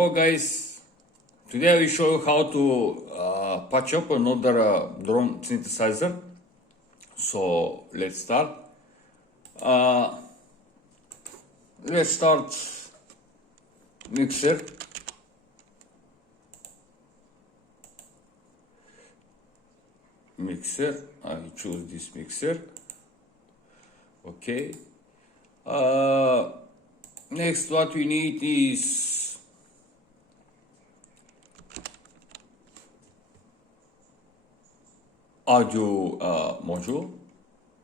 Hello guys, today I will show you how to patch up another drone synthesizer. So let's start. Let's start mixer. I choose this mixer. Okay. Next what we need is audio module.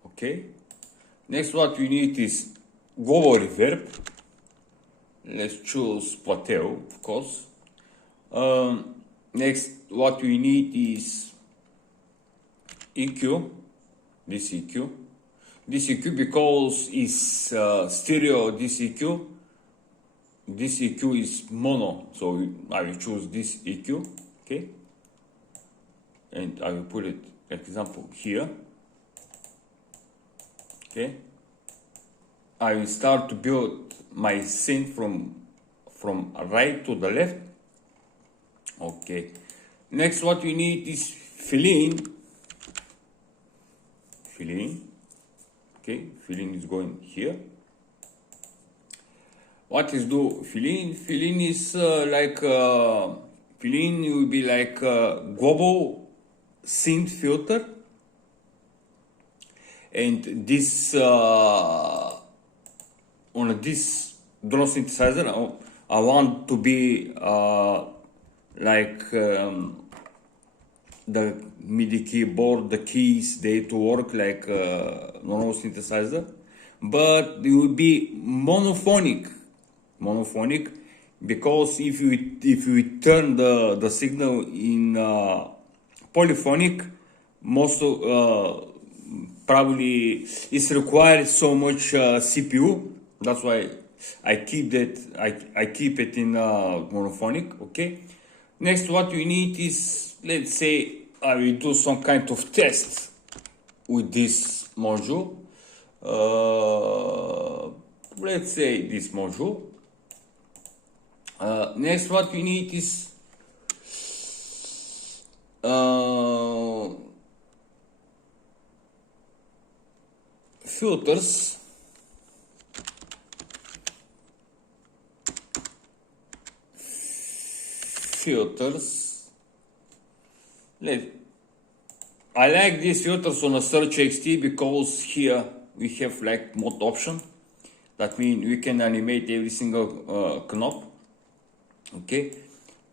Okay. Next what we need is global reverb. Let's choose plateau, of course. Next what we need is EQ. This EQ because it's stereo. This EQ is mono, so I will choose this EQ. Okay, and I will put it, example, here. Okay, I will start to build my synth from right to the left. Okay, next what we need is Feline. Okay, Feline is going here. What is do Feline? Feline is Feline will be like a global synth filter, and this on this drone synthesizer I want to be the MIDI keyboard, the keys, they to work like normal synthesizer, but it will be monophonic because if you turn the signal in polyphonic, most of probably it requires so much CPU. That's why I keep it in monophonic. Okay. Next, what we need is, let's say I will do some kind of test with this module. Let's say this module. Next, what we need is filters. I like these filters on a Search XT because here we have like mode option. That means we can animate every single knob. Okay,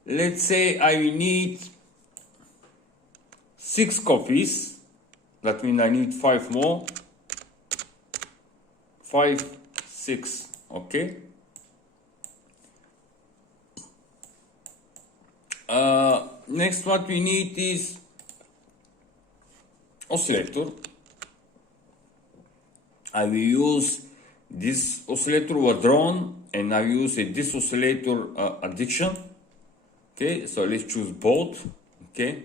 let's say I need 6 copies. That means I need 5 more. 5, 6. Okay. Next what we need is oscillator. I will use this oscillator ladrone and I will use this oscillator addiction. Okay, so let's choose both. Okay.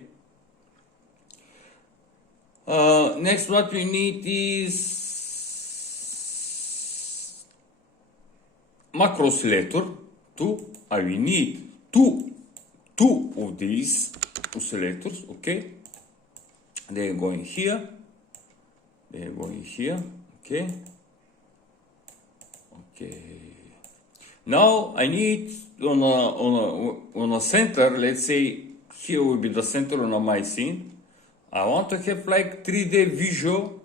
Next what we need is macro oscillator. I will need two of these oscillators. Okay, they are going here. Okay. Now I need on a center. Let's say here will be the center on my scene. I want to have like 3D visual,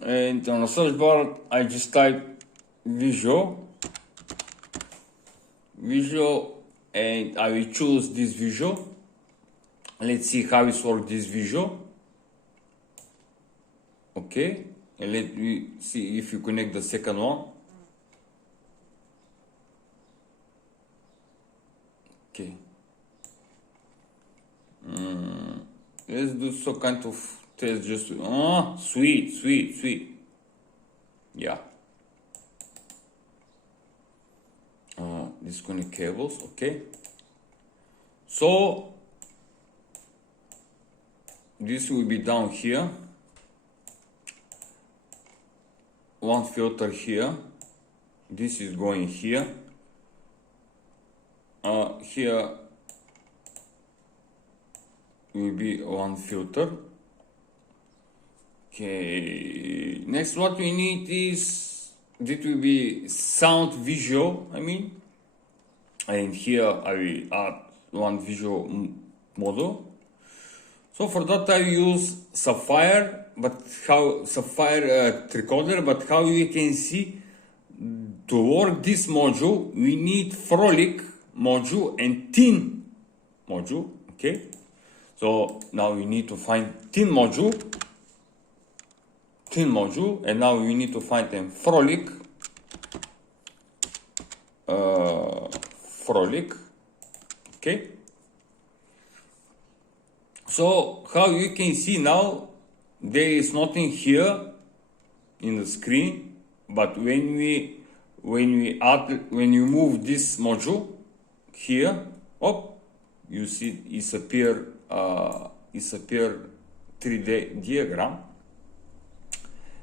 and on a search bar I just type visual, and I will choose this visual. Let's see how it works, this visual. Okay, and let me see if you connect the second one. Okay. Let's do some kind of test just to, sweet. Yeah. Disconnect cables. Okay. So this will be down here. One filter here. This is going here. here will be one filter. Okay, next what we need is, that will be sound visual, and here I will add one visual model. So for that I use Sapphire, Sapphire tricorder, but how you can see, to work this module we need Frolic module and Thin module, okay? So now we need to find Thin module, and now we need to find a Frolic, okay? So how you can see now, there is nothing here in the screen, but when we move this module here, you see it's appear 3D diagram.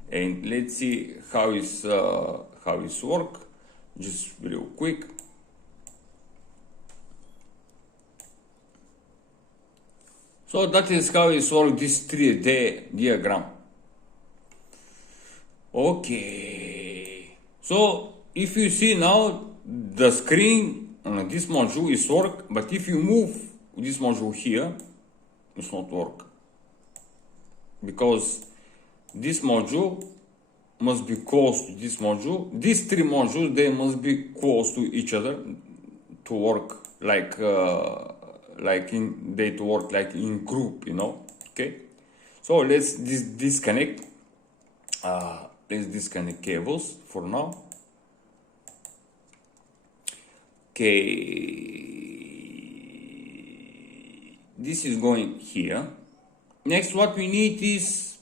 And let's see how it's work, just real quick. So that is how it's work, this 3D diagram. Okay, so if you see now, the screen on this module is work, but if you move this module here, it's not work, because this module must be close to this module. These three modules, they must be close to each other to work like in group, okay? So let's disconnect. Let's disconnect cables for now. Okay, this is going here. Next, what we need is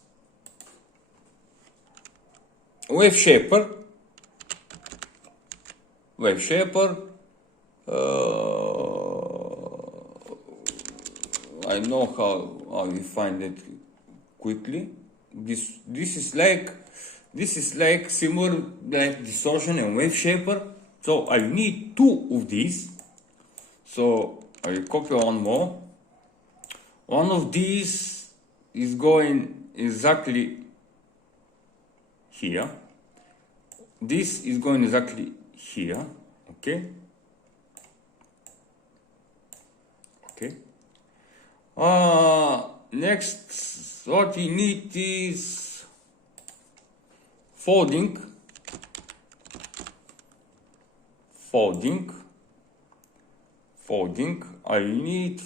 wave shaper. I know how we find it quickly. This is like similar like distortion and wave shaper. So I need two of these. So I will copy one more. One of these is going exactly here. This is going exactly here. Okay. Next, what we need is folding. I need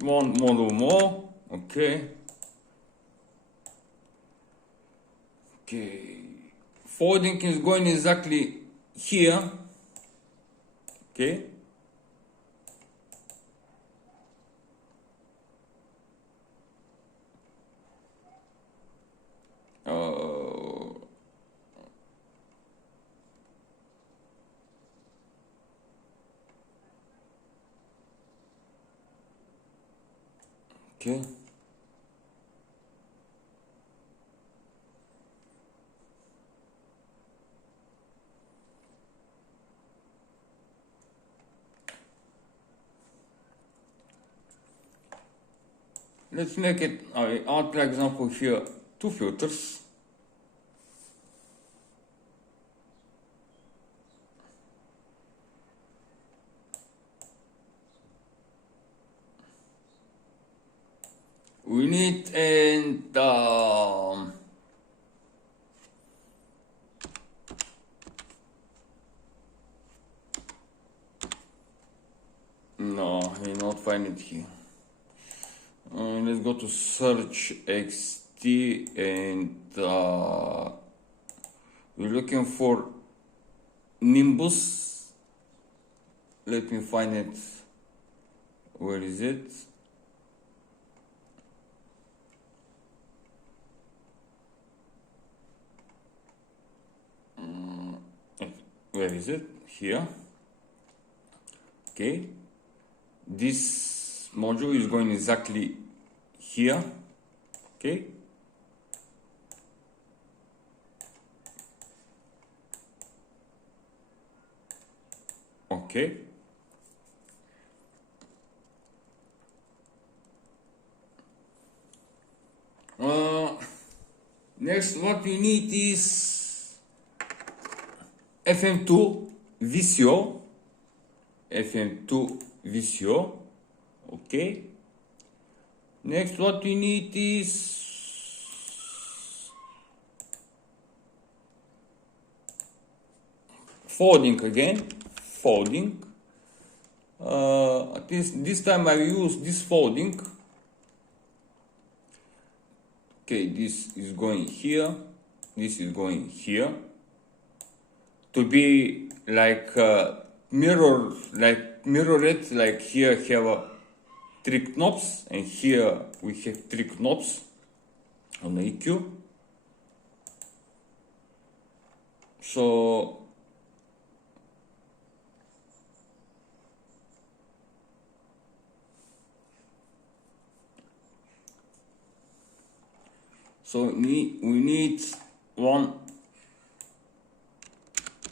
one model more. Okay. Folding is going exactly here. Okay. Okay. Let's make it, I add, for example, here two filters. We need no, I not find it here. Let's go to search XT and we're looking for Nimbus. Let me find it. Where is it? Where is it? Here. Okay. This module is going exactly here. Okay. Okay. Next, what we need is FM2 VCO. FM2 VCO. Okay. Next, what we need is folding again. Folding. At least this time I use this folding. Okay, this is going here. This is going here. To be like mirror it. Like here have three knobs, and here we have three knobs on the EQ. So we need one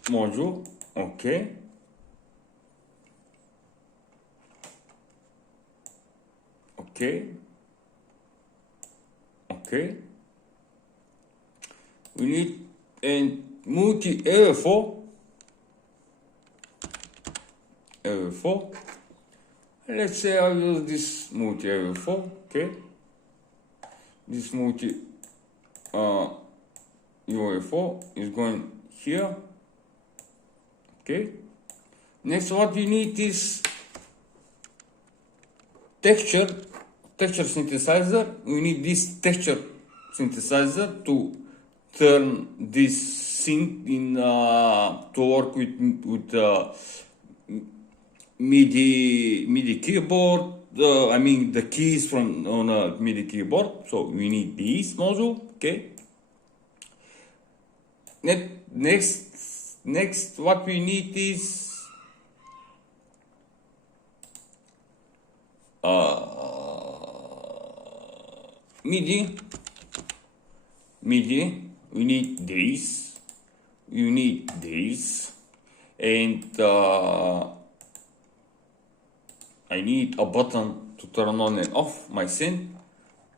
module. Okay. Okay. We need a multi LFO. Let's say I'll use this multi LFO. Okay. This multi UFO is going here. Okay. Next, what we need is texture synthesizer. We need this texture synthesizer to turn this synth in to work with MIDI keyboard. I mean the keys from on a MIDI keyboard. So we need this module. Okay. Next, what we need is MIDI. We need this. You need this, and I need a button to turn on and off my synth.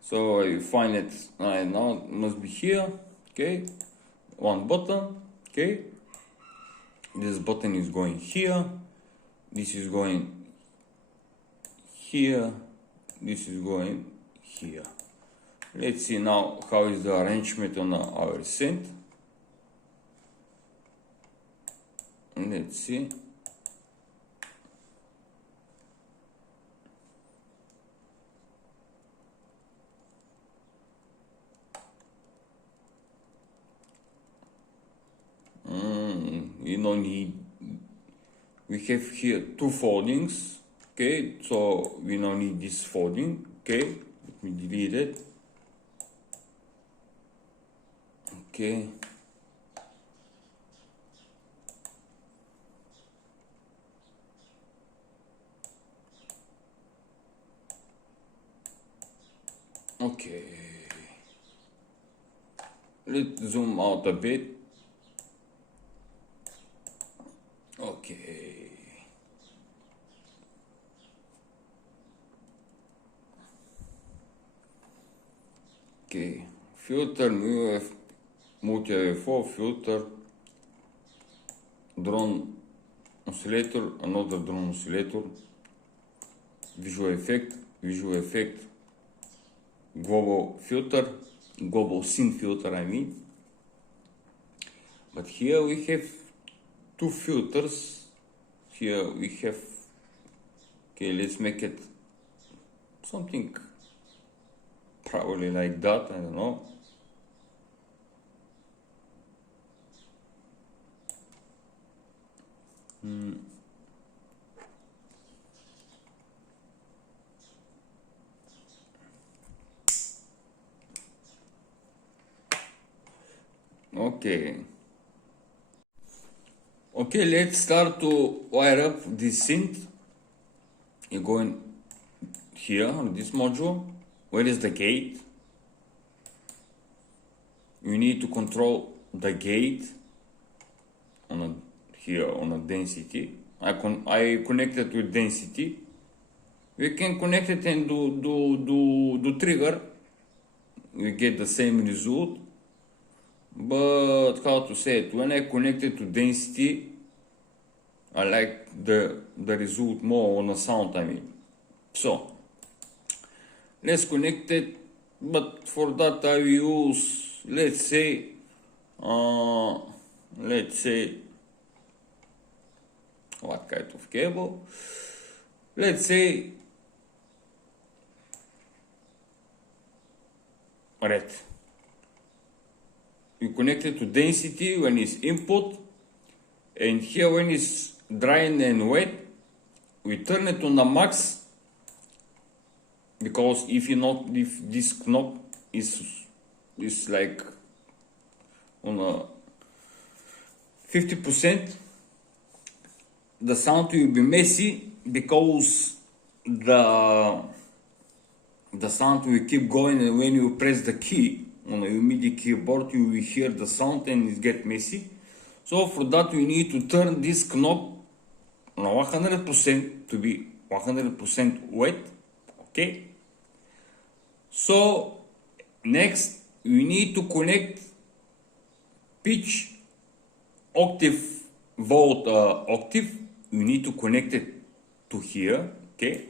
So I find it right now. It must be here. Okay, one button. Okay, this button is going here. This is going here. This is going here. Let's see now how is the arrangement on our synth. Let's see. We don't need. We have here two foldings. Okay, so we don't need this folding. Okay, let me delete it. Okay. Okay. Let's zoom out a bit. Okay. Okay. Filter, multi-4 filter, drone oscillator, another drone oscillator, visual effect, global synth filter, I mean. But here we have two filters. Here we have, okay, let's make it something probably like that, I don't know. Okay, let's start to wire up this synth. You're going here on this module. Where is the gate? You need to control the gate here on a density. I connected with density. We can connect it and do trigger. We get the same result. but how to say it, when I connect it to density, I like the result more on the sound, I mean. So let's connect it, but for that I will use, let's say what kind of cable? Let's say red. You connect it to density when it's input, and here when it's dry and wet, we turn it on the max, because if this knob is like on a 50%, the sound will be messy, because the sound will keep going, and when you press the key on a MIDI keyboard, you will hear the sound and it get messy. So for that we need to turn this knob on 100% to be 100% wet. Okay. So next we need to connect pitch octave volt octave. We need to connect it to here. Okay.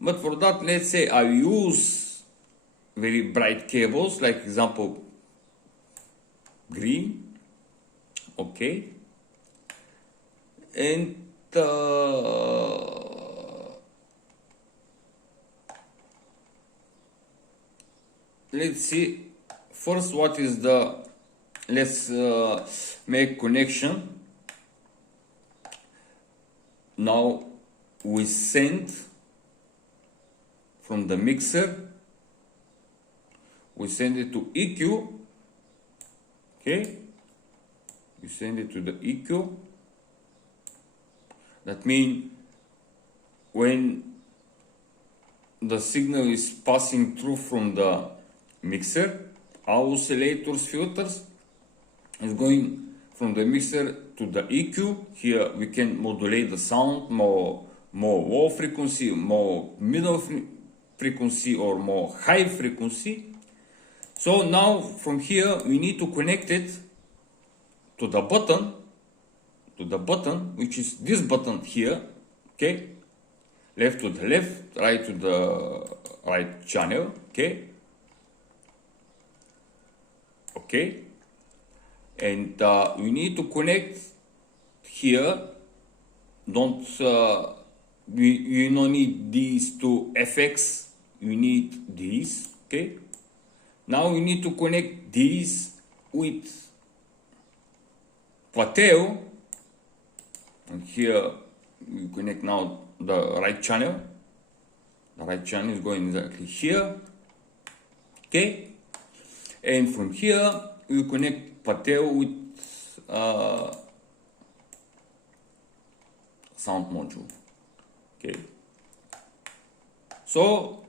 But for that, let's say I use very bright cables, like example green. Okay. And let's see first what is the, let's make connection. Now we send from the mixer, we send it to EQ. Okay, we send it to the EQ. That means when the signal is passing through from the mixer, our oscillators filters is going from the mixer to the EQ. Here we can modulate the sound, more low frequency, more middle frequency, or more high frequency. So now from here we need to connect it to the button, which is this button here. Okay, left to the left, right to the right channel. Okay, and we need to connect here. Don't you don't need these two FX, you need these. Okay, now we need to connect these with Octave, and here we connect now the right channel. The right channel is going exactly here. Okay, and from here we connect Octave with sound module. Okay, so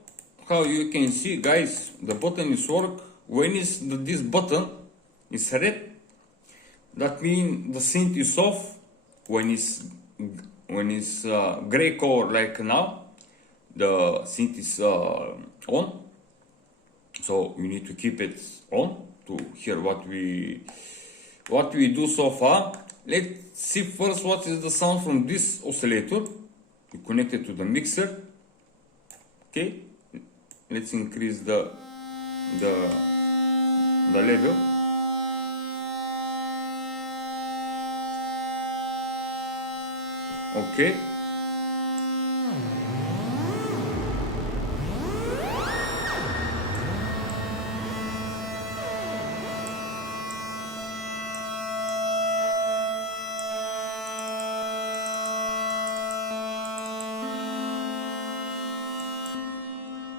how you can see, guys, the button is work. When is this button is red, that means the synth is off. When it's gray color like now, the synth is on. So we need to keep it on to hear what we do so far. Let's see first what is the sound from this oscillator. We connect it to the mixer. Okay, let's increase the level. Okay.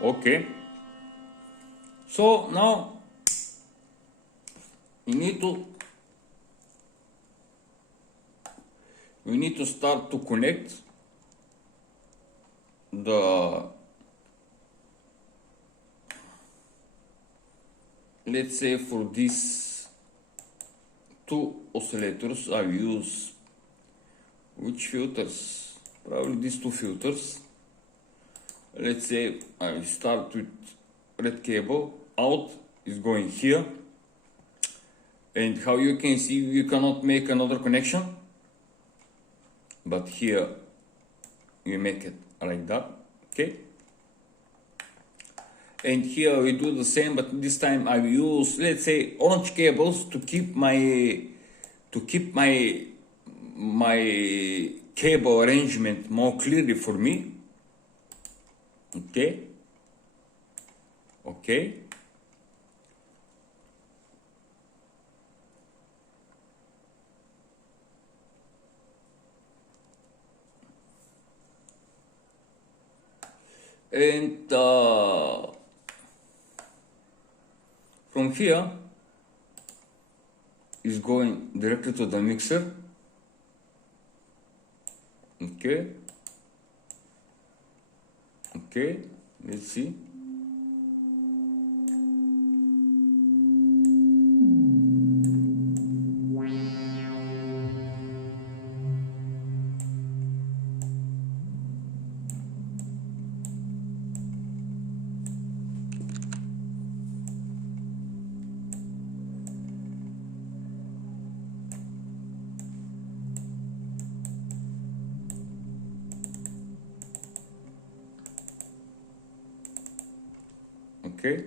Okay, so now we need to start to connect the, let's say for these two oscillators I use which filters? Probably these two filters. Let's say I start with red cable. Out is going here. And how you can see, you cannot make another connection, but here you make it like that, okay? And here we do the same, but this time I use, let's say, orange cables to keep my cable arrangement more clearly for me. Okay. Okay. And from here is going directly to the mixer. Okay. Okay, let's see. Okay.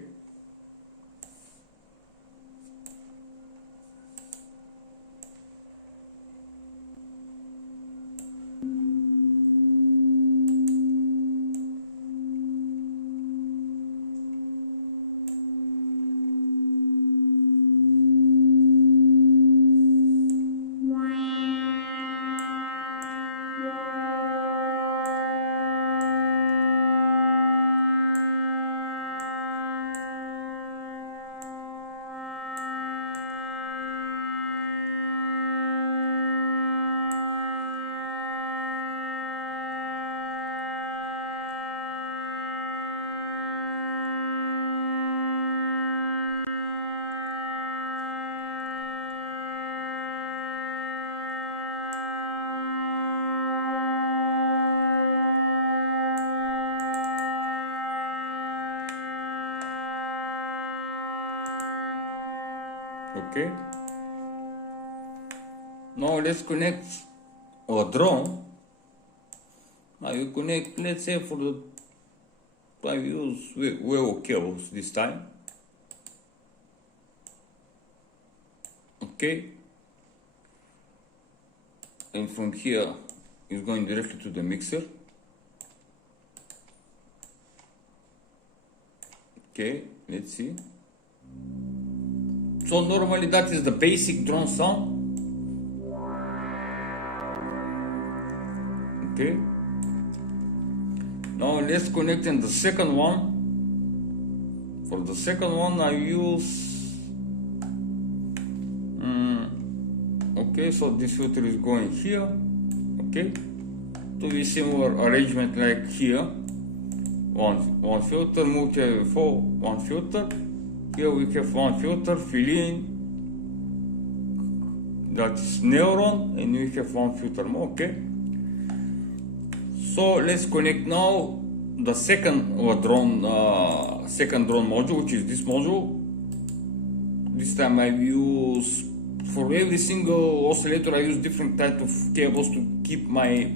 Okay. Now let's connect a drone. Now you connect, let's say for the, I use wiil cables this time. Okay. And from here it's going directly to the mixer. Okay, let's see. So normally that is the basic drone sound. Okay. Now let's connect in the second one. For the second one I use okay, so this filter is going here. Okay. To be similar arrangement like here. One filter, multi-4, one filter. Here we have one filter, Feline, that's ladrone, and we have one filter more, okay? So let's connect now the second drone module, which is this module. This time I use, for every single oscillator, I use different type of cables to keep my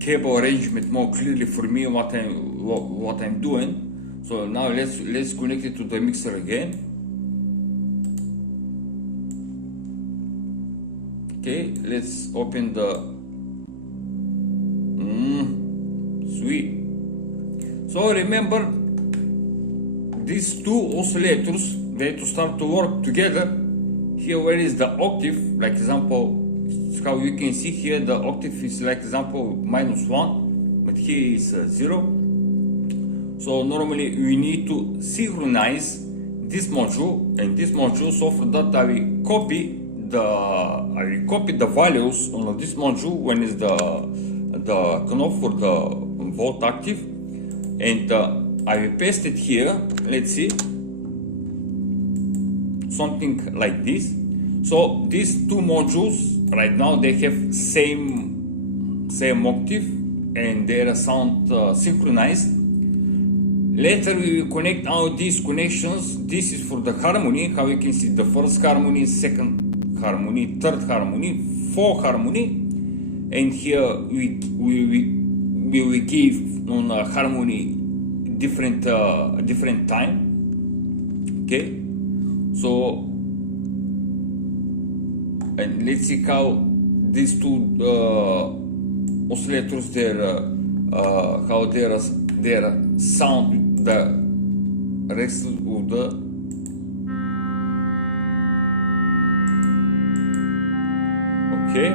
cable arrangement more clearly for me what I'm doing. So now let's connect it to the mixer again. Okay, let's open the sweet. So remember, these two oscillators, they have to start to work together. Here where is the octave, like example, how you can see here the octave is like example -1, but here is 0. So normally we need to synchronize this module and this module. So for that I will copy the values on this module when is the knob for the volt active, and I will paste it here. Let's see, something like this. So these two modules right now they have same octave and their sound synchronized. Later we will connect all these connections. This is for the harmony, how you can see the first harmony, second harmony, third harmony, fourth harmony, and here we will give on a harmony different time. Okay, so and let's see how these two oscillators how their sound the rest of the okay.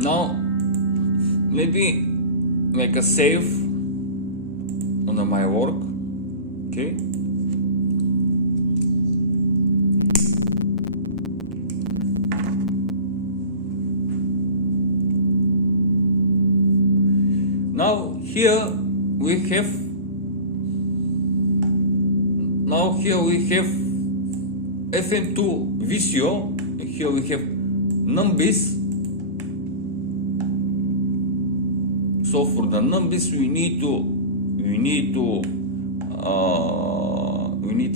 Now let me make a save on my work. Okay. Now here we have FM2 VCO. Here we have Nimbus. So for the Nimbus we need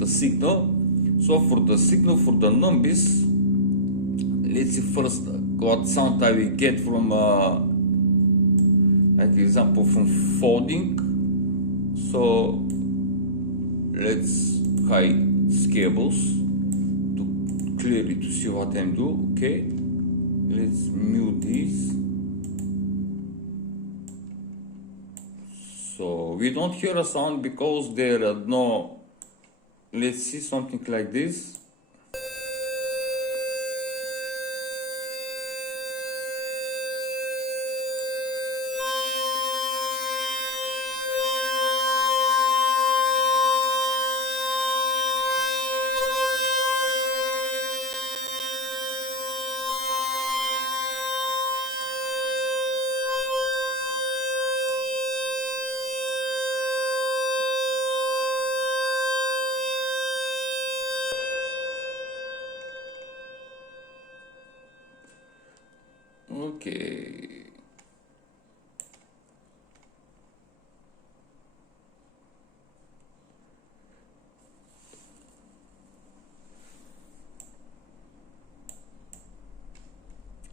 a signal. So for the signal for the Nimbus, let's see first what sound I will get from like example from folding. So let's hide cables to clearly to see what I'm doing. Okay, let's mute this. So we don't hear a sound because there are no. Let's see something like this. Okay.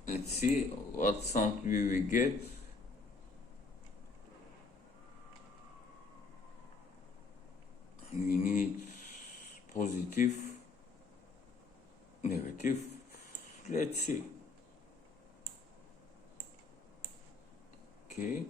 Let's see what sound we will get. We need positive, negative. Let's see. Okay.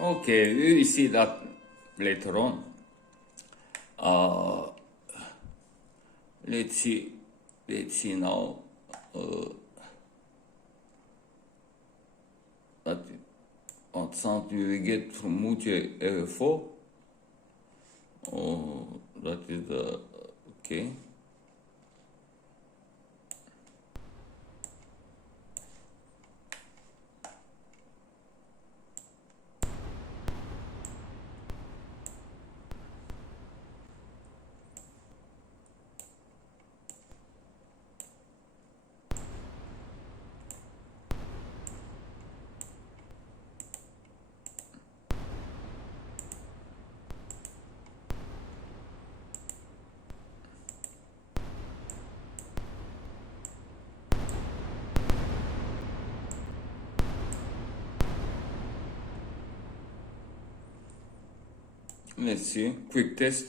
Okay, we will see that later on. Let's see now that what sound we will get from multi LFO. Oh, that is the okay. Let's see, quick test.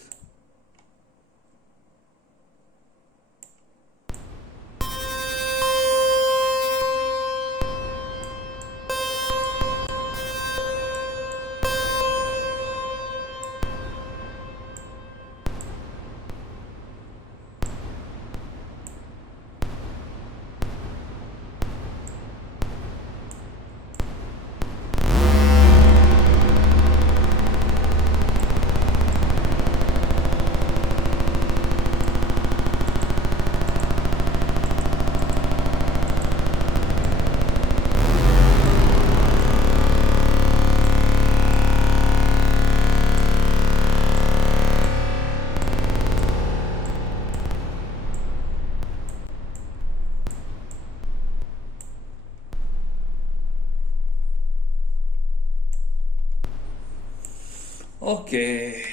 Okay.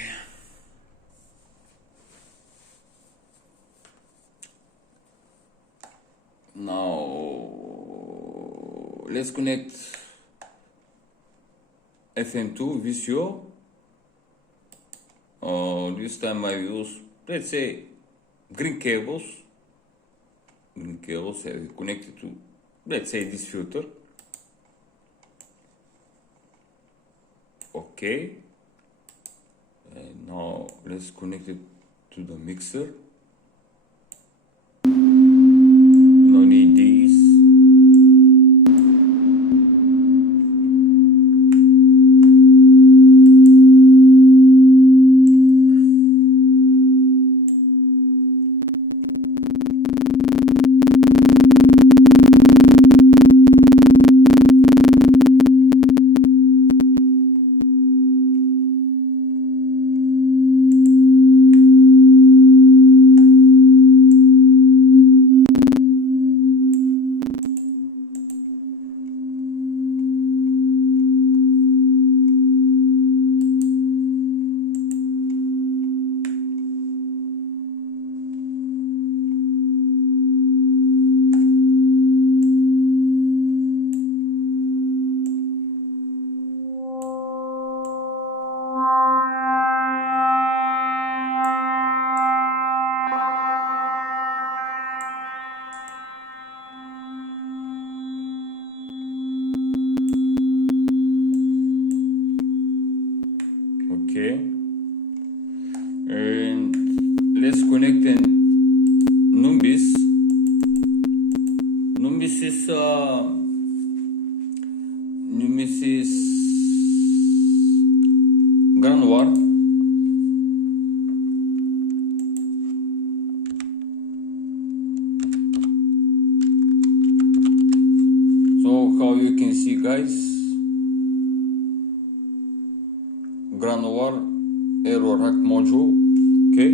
Now let's connect FM2 VCO. This time I use, let's say, green cables. Green cables have connected to, let's say, this filter. Okay. And now let's connect it to the mixer. No need these. Okay, and let's connect an Nimbus. Nimbus is granular. So how you can see, guys, granular error rack module. Okay,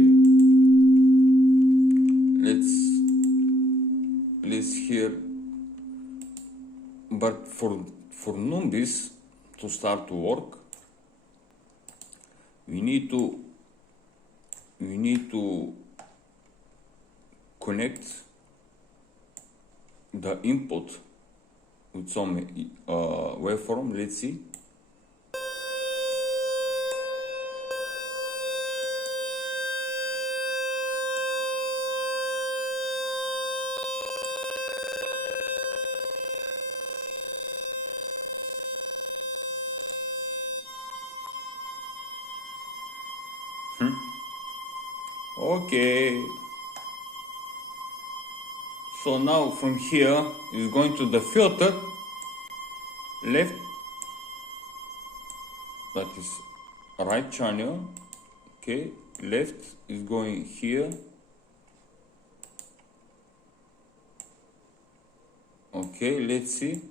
let's hear. But for Nimbus to start to work, we need to connect the input with some waveform. Let's see. Okay, so now from here is going to the filter left, that is right channel. Okay, left is going here. Okay, let's see.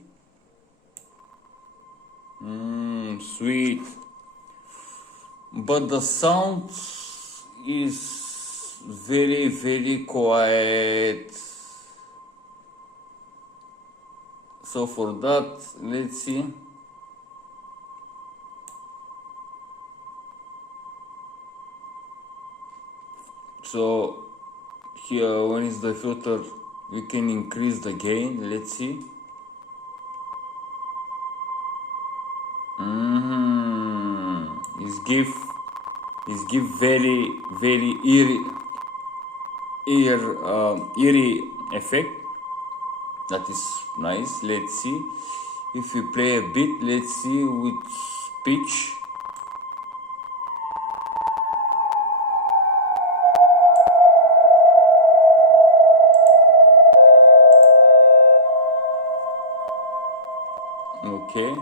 Sweet, but the sound is very quiet. So for that, let's see. So here, when is the filter, we can increase the gain. Let's see. It's give very eerie effect. That is nice. Let's see if we play a bit. Let's see with pitch. Okay.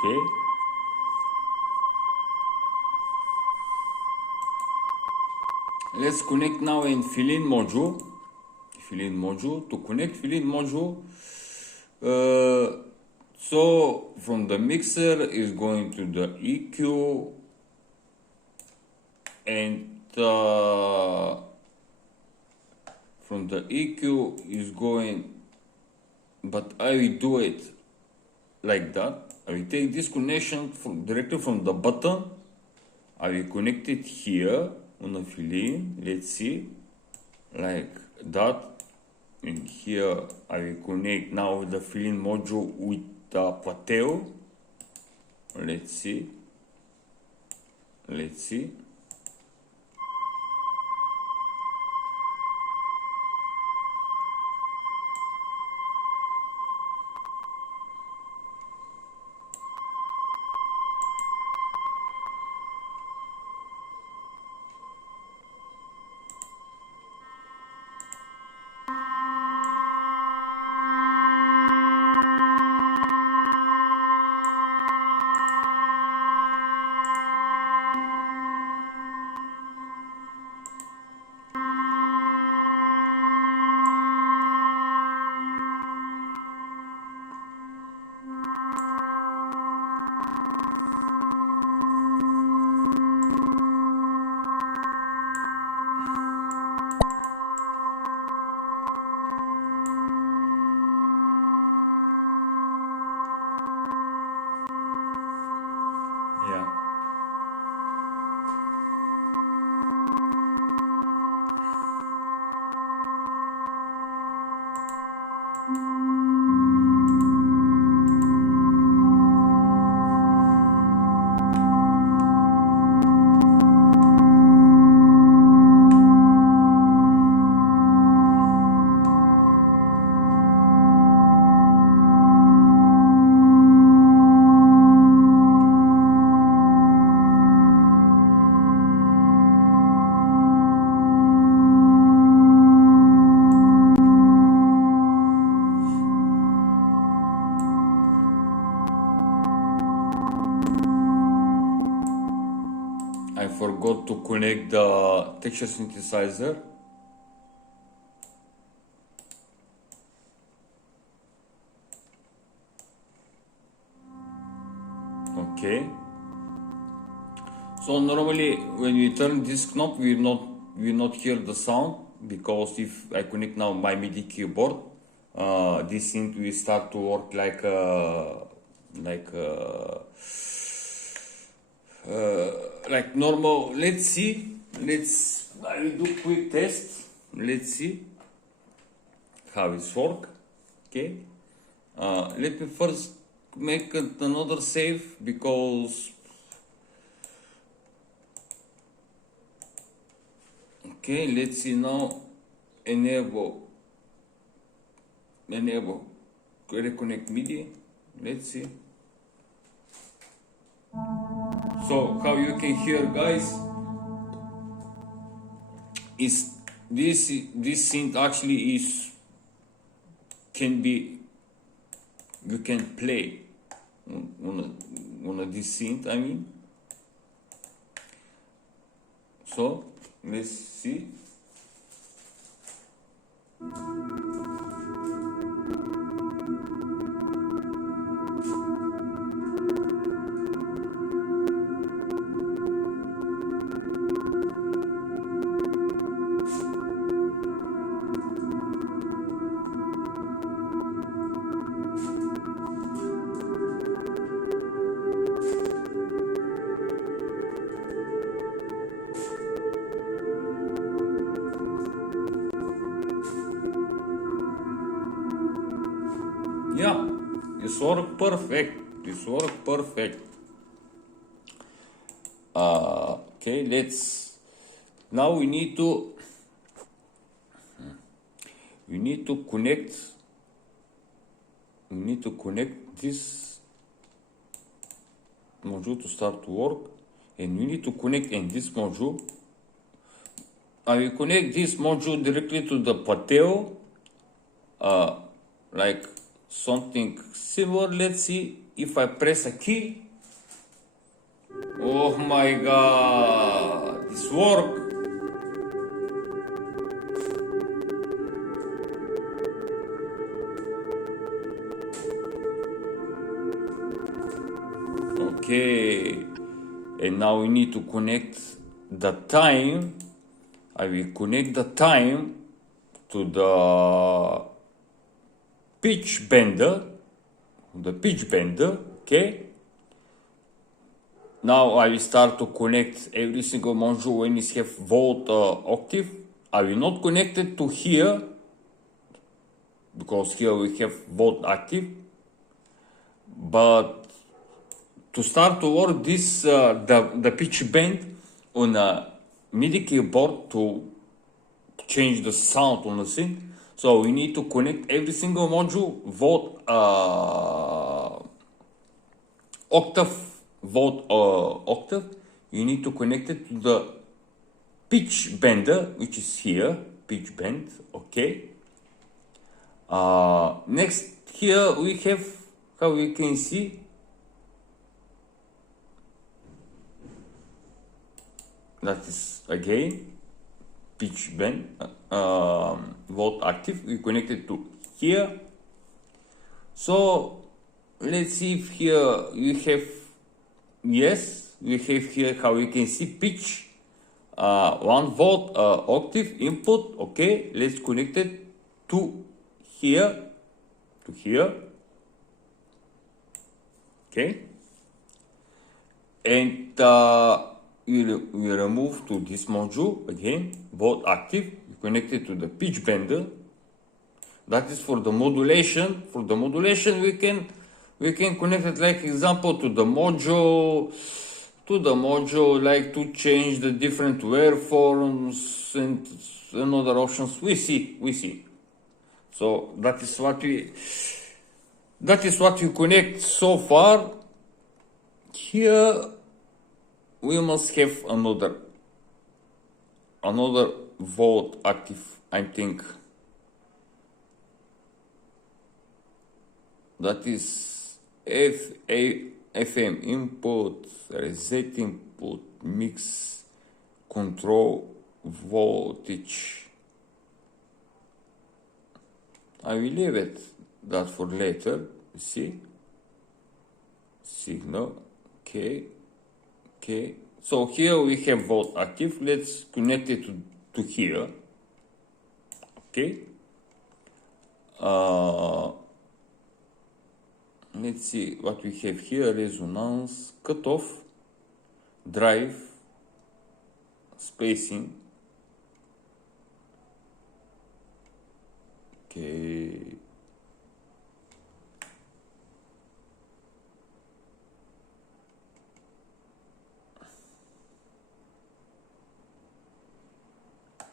Okay. Let's connect now in Feline module. To connect Feline module, So from the mixer is going to the EQ, and from the EQ is going, but I will do it like that. I will take this connection directly from the button. I will connect it here on the Feline. Let's see, like that. And here I will connect now the Feline module with the Octave. Let's see. Let's see. Yeah. I forgot to connect the texture synthesizer. Okay. So normally when we turn this knob, we not hear the sound, because if I connect now my MIDI keyboard, this synth will start to work like normal. Let's see. I will do quick test. Let's see how it works. Okay. Let me first make another save, because okay, let's see now. Enable reconnect MIDI. Let's see. So how you can hear, guys, is this synth actually is you can play on this synth, I mean. So let's see. Yeah, this work perfect. Okay, now we need to connect this module to start to work, and we need to connect in this module. I will connect this module directly to the pateo, like something similar. Let's see if I press a key. Oh my god, this work. Okay, and now we need to connect the time. I will connect the time to the pitch bender, okay? Now I will start to connect every single module when it have volt octave. I will not connect it to here, because here we have volt active. But to start to work this, the pitch bend on a MIDI keyboard to change the sound on the synth. So we need to connect every single module, volt octave. You need to connect it to the pitch bender, which is here, pitch bend, okay. Next, here we have, how we can see, that is again pitch bend, volt active. We connect it to here. So let's see if here you have, yes, we have here how you can see pitch, 1 volt octave input. Okay, let's connect it to here, okay, and we remove to this module again, volt active. We connect it to the pitch bender. That is for the modulation. For the modulation, we can connect it, like example, to the module, like to change the different waveforms and other options. We see. So that is what we connect so far. Here we must have another volt active, I think. That is FM input, reset input, mix, control, voltage. I will leave it that for later. See, signal, okay. So here we have volt active. Let's connect it to here, okay. Let's see what we have here: resonance, cutoff, drive, spacing. Okay.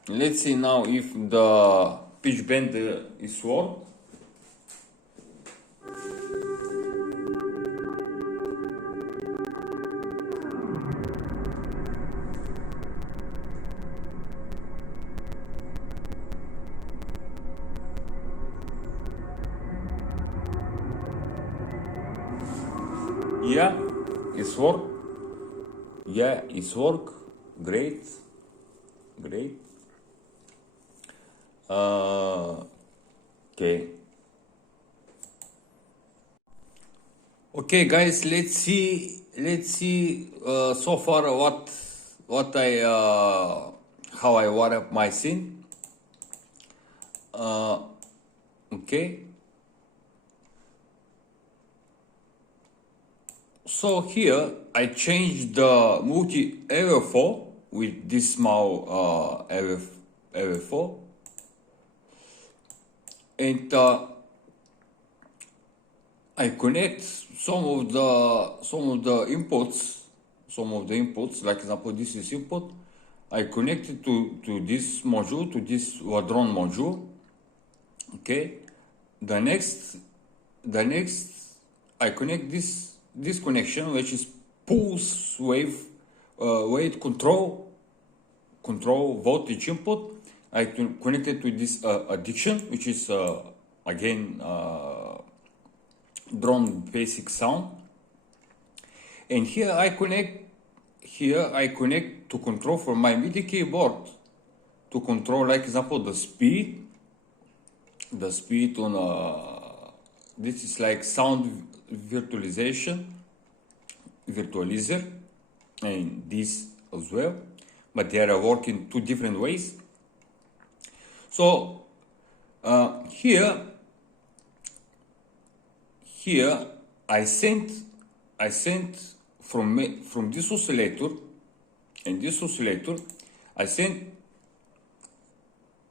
Let's see now if the pitch bend is worked. Yeah, it's work. Yeah, it's work. Great. Okay. Okay, guys. Let's see. So far, what I how I wire up my scene. Okay. So here I changed the multi AV4 with this small AV4, and I connect some of the inputs. Like example, this is input. I connect it to this module, to this ladrone module. Okay. The next I connect this connection, which is pulse wave control voltage input. I connect it with this addiction, which is again drone basic sound. And here I connect to control for my MIDI keyboard, to control, like example, the speed on this is like sound virtualization. virtualizer and this as well, but they are working two different ways. So here I sent from this oscillator and this oscillator, I sent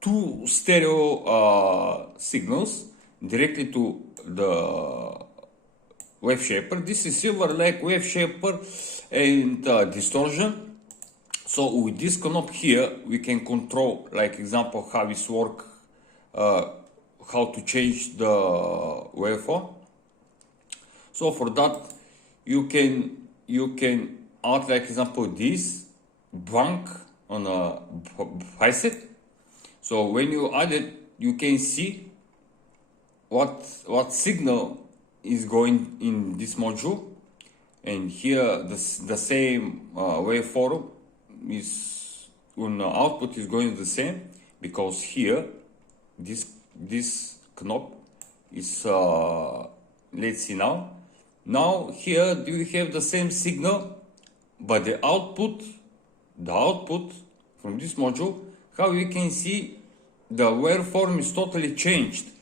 two stereo signals directly to the wave shaper. This is silver like wave shaper and distortion. So with this knob here, we can control, like example, how this work, how to change the waveform. So for that, you can add, like example, this bank on a bicep. So when you add it, you can see what signal is going in this module, and here the same waveform is on the output is going the same, because here this knob is let's see now here do you have the same signal, but the output from this module, how you can see the waveform is totally changed.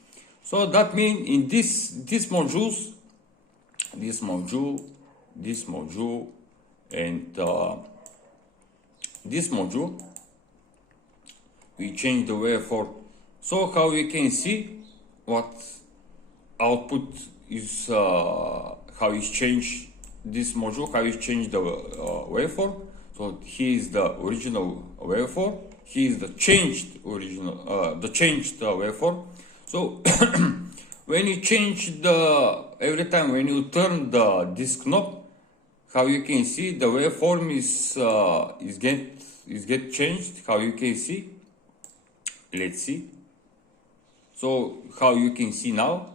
So that means in this module and this module, we change the waveform. So how you can see what output is, how is changed this module, how is changed the waveform. So here is the original waveform. Here is the changed waveform. So when you change every time when you turn this knob, how you can see the waveform is get changed. How you can see? Let's see. So how you can see now,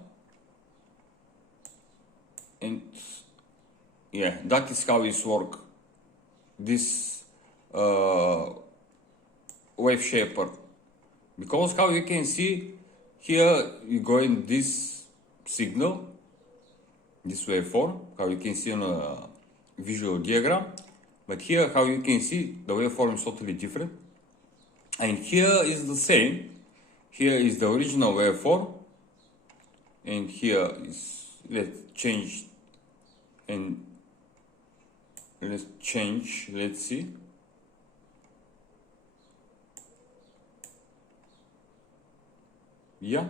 and yeah, that is how it works. This wave shaper, because how you can see here, you go in this signal, this waveform, how you can see on a visual diagram, but here how you can see the waveform is totally different, and here is the same. Here is the original waveform, and here is, let's change, and let's see. Yeah.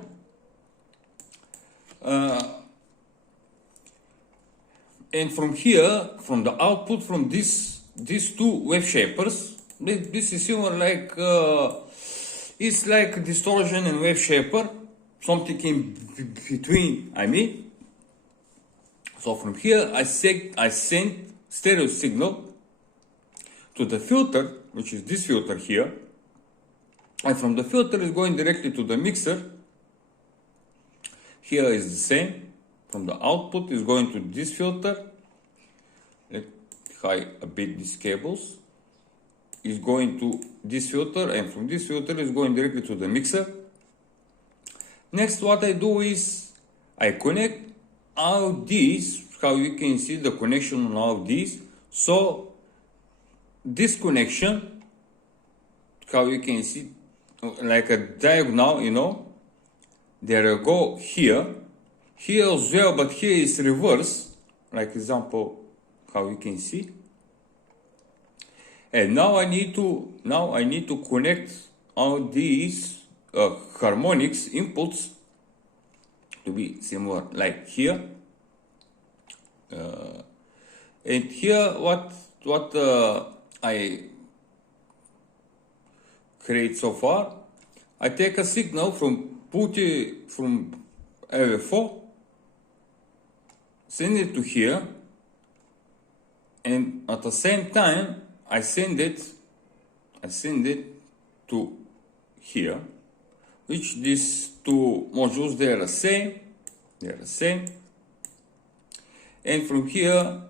And from here, from the output from these two wave shapers, this is similar like it's like distortion and wave shaper, something in between, I mean. So from here, I sent stereo signal to the filter, which is this filter here, and from the filter is going directly to the mixer. Here is the same. From the output is going to this filter. Let's hide a bit these cables. Is going to this filter, and from this filter is going directly to the mixer. Next, what I do is I connect all these. How you can see the connection on all these. So this connection, how you can see, like a diagonal, you know. There you go here as well, but here is reverse, like example, how you can see. And now I need to connect all these harmonics inputs to be similar, like here. And here, what I create so far, I take a signal from LFO, send it to here, and at the same time I send it to here, which these two modules, they are the same, and from here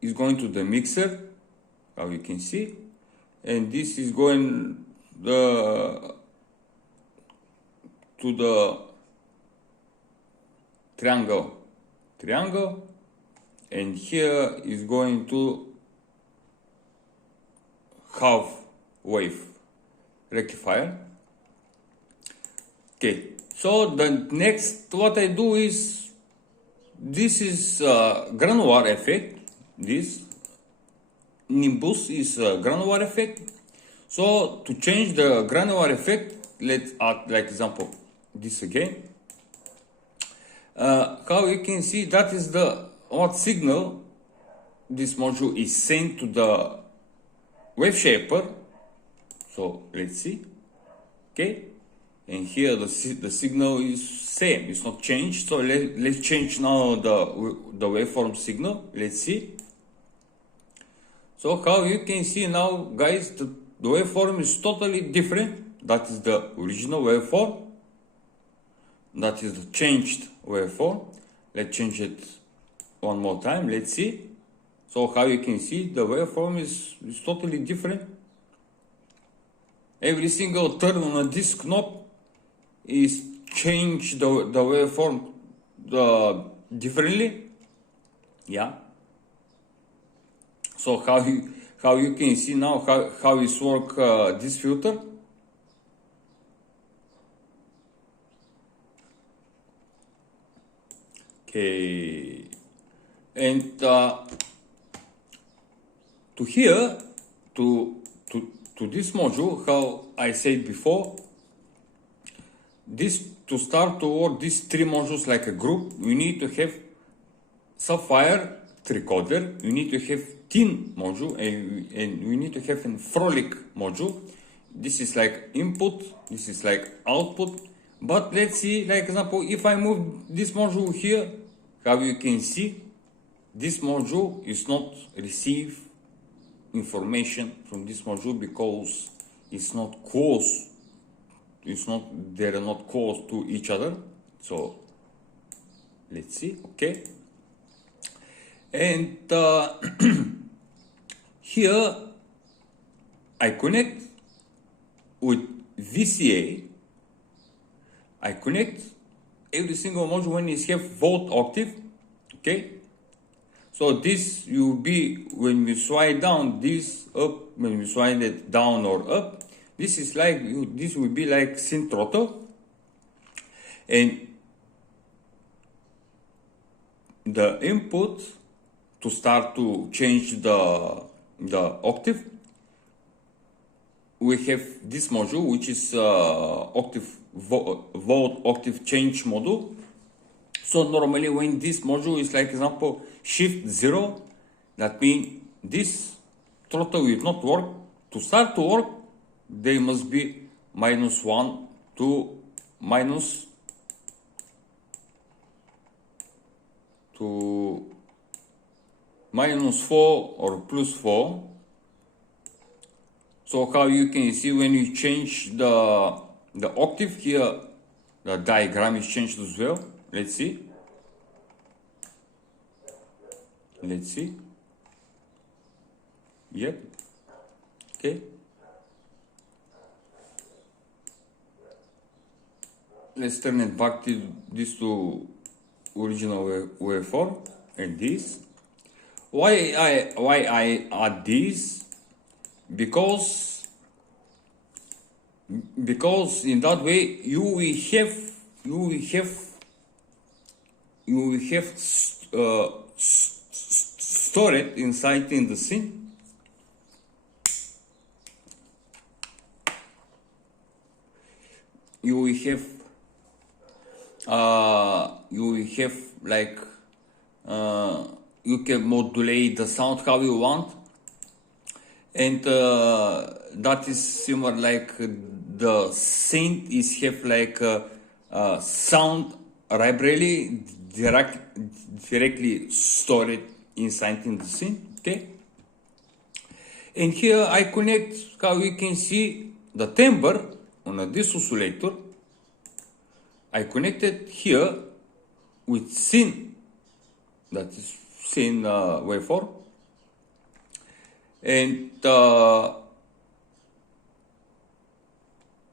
is going to the mixer, how you can see, and this is going to the triangle, and here is going to half wave rectifier. Okay, so the next what I do is, this is granular effect. This Nimbus is a granular effect. So to change the granular effect, let's add like example this again. How you can see, that is the what signal this module is sent to the wave shaper. So let's see. Okay, and here the signal is same, it's not changed. So let's change now the waveform signal. Let's see. So how you can see now, guys, the waveform is totally different. That is the original waveform. That is the changed waveform. Let's change it one more time. Let's see. So how you can see, the waveform is totally different. Every single turn on this knob is change the waveform differently. Yeah. So how you can see now how is work this filter. Okay, and to here to this module, how I said before, this to start to work these three modules like a group, you need to have Sapphire tricoder, you need to have tin module, and you need to have a frolic module. This is like input, this is like output. But let's see, like example, if I move this module here, how you can see, this module is not receive information from this module because it's not close. They're not close to each other. So let's see. Okay, and here I connect with VCA. I connect every single module when it have volt octave. Okay, so this will be when we swipe down, this up, when we swipe it down or up, this is like this will be like synth throttle, and the input to start to change the octave, we have this module which is octave volt octave change module. So normally when this module is like example shift 0, that means this throttle will not work. To start to work, they must be -1 to -4 or +4. So how you can see, when you change the octave here, the diagram is changed as well. Let's see. Let's see. Yep. Okay. Let's turn it back to this to original waveform and this. Why I add this? Because in that way you will have stored inside in the scene. You will have like you can modulate the sound how you want, and that is similar like the synth is have like sound library directly stored inside in the scene. Okay, and here I connect, how you can see, the timbre on this oscillator. I connected here with scene, that is scene waveform, and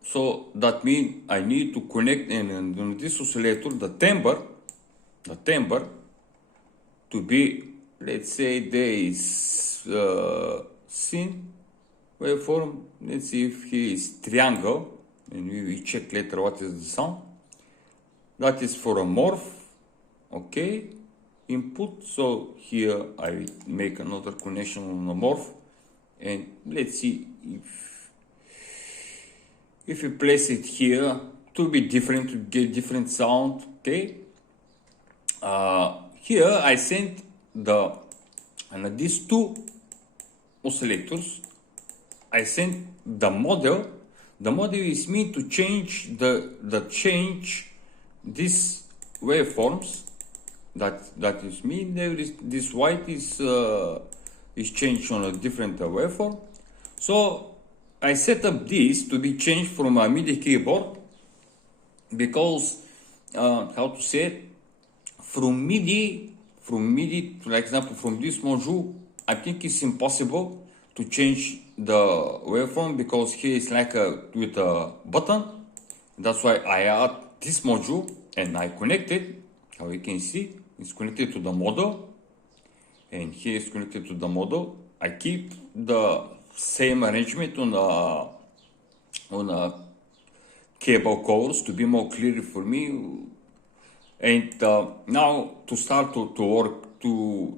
so that means I need to connect in this oscillator the timbre to be let's say there is synth waveform. Let's see if here is triangle, and we will check later what is the sound. That is for a morph. Okay, input. So here I will make another connection on the morph, and let's see if you place it here, it will be different to get different sound. Okay. Here I sent these two oscillators. I sent the model. The model is meant to change these waveforms. That is mean there is this white is changed on a different waveform. So I set up this to be changed from a MIDI keyboard because how to say it, from MIDI, for example, from this module, I think it's impossible to change the waveform because here it's like with a button. That's why I add this module and I connect it. How you can see, it's connected to the model, and here it's connected to the model. I keep the same arrangement on a cable covers to be more clear for me. And now to start to work to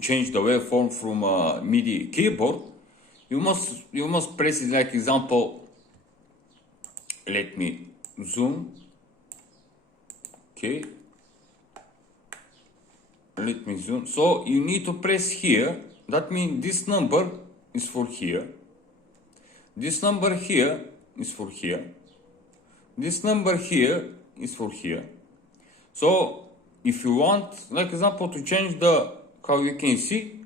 change the waveform from a MIDI keyboard, you must press it. Like example, let me zoom. Okay, let me zoom. So you need to press here. That means this number is for here. This number here is for here. This number here is for here. So if you want, like example, to change the, how you can see,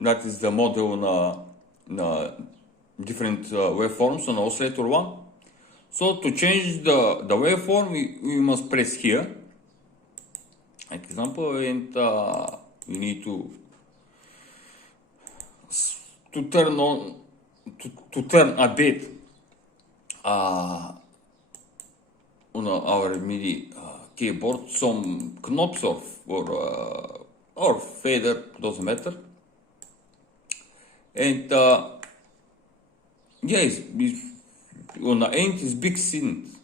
that is the model on different waveforms on oscillator one. So to change the waveform, we must press here, like example, and you need to turn on, to turn a bit on our MIDI keyboard, some knobs or fader, doesn't matter. And yeah, on the end is big synth,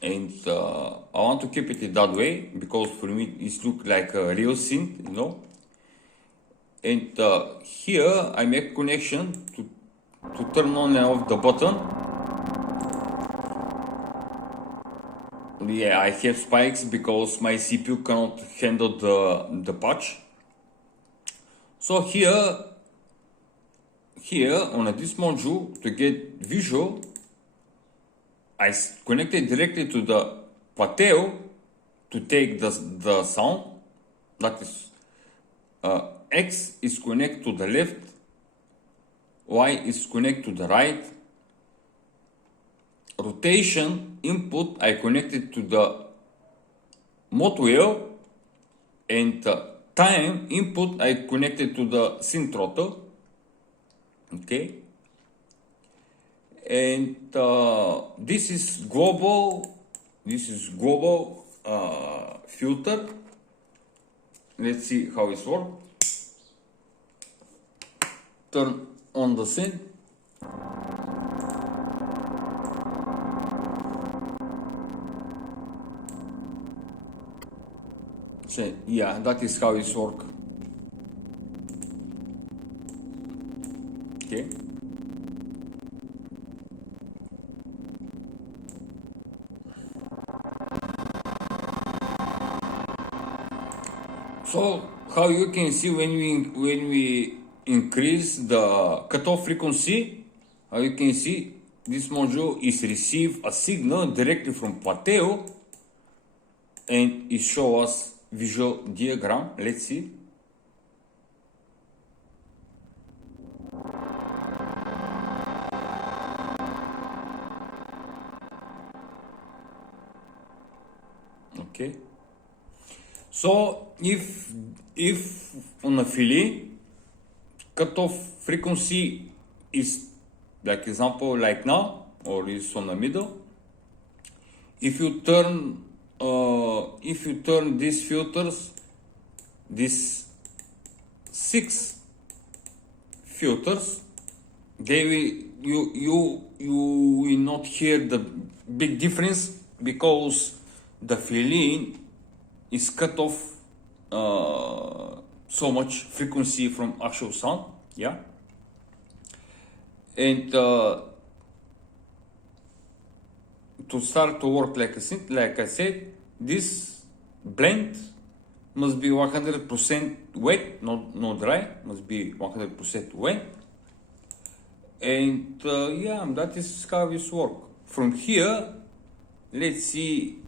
and I want to keep it that way because for me it looks like a real synth, you know. And here I make connection to turn on and off the button. Yeah, I have spikes because my CPU cannot handle the patch. So here on this module, to get visual, I connected directly to the pateo to take the sound. That is X is connected to the left, Y is connected to the right. Rotation input I connected to the mod wheel, and time input I connected to the synth throttle. Okay, and this is global filter. Let's see how it works. Turn on the synth. So, yeah, that is how it works. Okay. So how you can see when we increase the cutoff frequency, how you can see this module is receive a signal directly from pateo, and it shows us visual diagram. Let's see. Okay. So if on a Feline, cutoff frequency is, like example, like now, or is on the middle. If you turn if you turn these filters, these 6 filters, they you will not hear the big difference because the Feline is cut off so much frequency from actual sound, yeah. And to start to work like a synth, like I said, this blend must be 100% wet, not dry, must be 100% wet. And yeah, that is how this works. From here, let's see,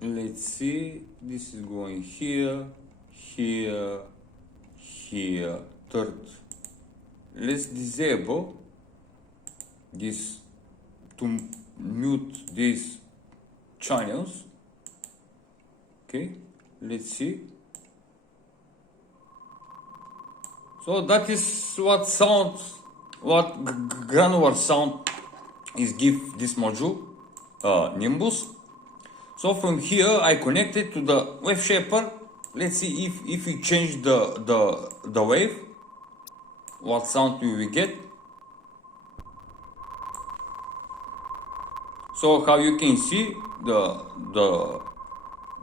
this is going here, here, here, third. Let's disable this to mute these channels. Okay, let's see. So that is what granular sound is give this module, Nimbus. So from here I connect it to the wave shaper. Let's see if we change the wave, what sound we will get. So how you can see,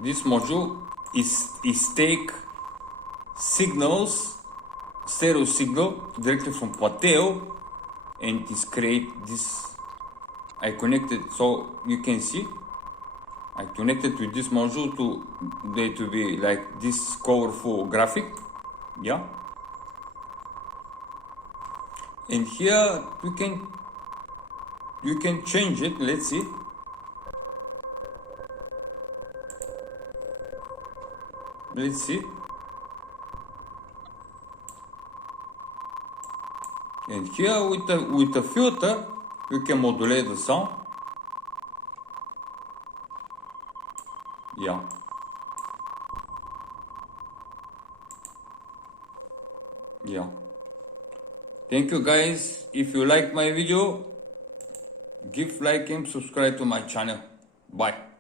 this module is take signals, stereo signal directly from Octave, and is create this. I connected, so you can see I connected with this module to be like this colorful graphic, yeah. And here you can change it. Let's see. Let's see. And here with the filter, you can modulate the sound. Yeah. Yeah. Thank you guys. If you like my video, give like and subscribe to my channel. Bye.